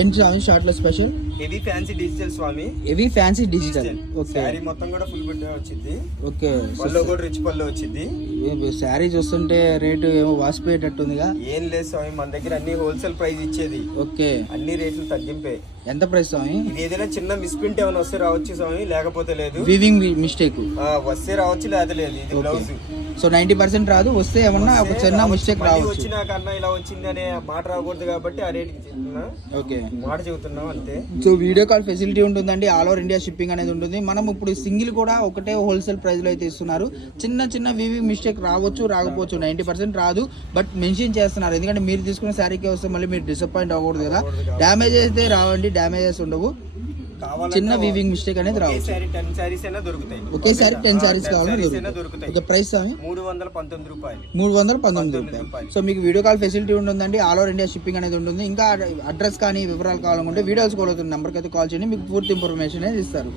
ఏంటి స్వామి షార్ట్ లో స్పెషల్? హెవీ ఫ్యాన్సీ డిజిటల్ స్వామి. Heavy fancy digital. Okay. Sari మొత్తం కూడా ఫుల్ బిట్ వచ్చింది. ఓకే. పళ్ళు కూడా రిచ్ పళ్ళు వచ్చింది. శారీ చూస్తుంటే రేటు ఏమో వాసిపోయేటట్టుందిగా. ఏం లేదు స్వామి, మన దగ్గర అన్ని హోల్సేల్ ప్రైస్ ఇచ్చేది. ఓకే. అన్ని రేట్లు తగ్గింపే. ఎంత ప్రైస్ స్వామి? ఇది ఏదైనా చిన్న మిస్ప్రింట్ ఏమైనా వస్తే రావచ్చు స్వామి, లేకపోతే లేదు. వీవింగ్ మిస్టేక్ వస్తే రావచ్చు, లేదా లేదు. ఇది బ్లౌజ్. సో 90% రాదు, వస్తే ఏమన్నా ఒక చిన్న మిస్టేక్ రావచ్చు. వచ్చినా కన్నా ఇలా వచ్చింది అనే మాట రాకూడదు కాబట్టి ఆ రేట్ ఓకే మాట చెబుతున్నాం అంతే. సో వీడియో కాల్ ఫెసిలిటీ ఉంటుందండి, ఆల్ ఓవర్ ఇండియా షిప్పింగ్ అనేది ఉంటుంది. మనం ఇప్పుడు సింగిల్ కూడా ఒకటే హోల్సేల్ ప్రైస్ లో అయితే ఇస్తున్నారు. చిన్న వీవింగ్ మిస్టేక్ రావచ్చు, రాకపోవచ్చు, 90% రాదు, బట్ మెన్షన్ చేస్తున్నారు. ఎందుకంటే మీరు తీసుకున్న శారీకి వస్తే మళ్ళీ మీరు డిసప్పాయింట్ అవ్వకూడదు కదా. డ్యామేజ్ అయితే రావండి, డ్యామేజెస్ ఉండవు. చిన్న వీవింగ్ మిస్టేక్ అనేది రావచ్చు. ఒకేసారి 10 సారీస్ కావాలన్నా దొరుకుతాయి. ఒక ప్రైస్ 319 రూపాయలు. 319 రూపాయలు. సో మీకు వీడియో కాల్ ఫెసిలిటీ ఉంటుందండి, ఆల్ ఓవర్ ఇండియా షిప్పింగ్ అనేది ఉంటుంది. ఇంకా అడ్రస్ కానీ వివరాలు కావాలనుకుంటే వీడియోస్ కాల్ అవుతుంది నెంబర్కి అయితే కాల్ చేయండి, మీకు పూర్తి ఇన్ఫర్మేషన్ అనేది ఇస్తారు.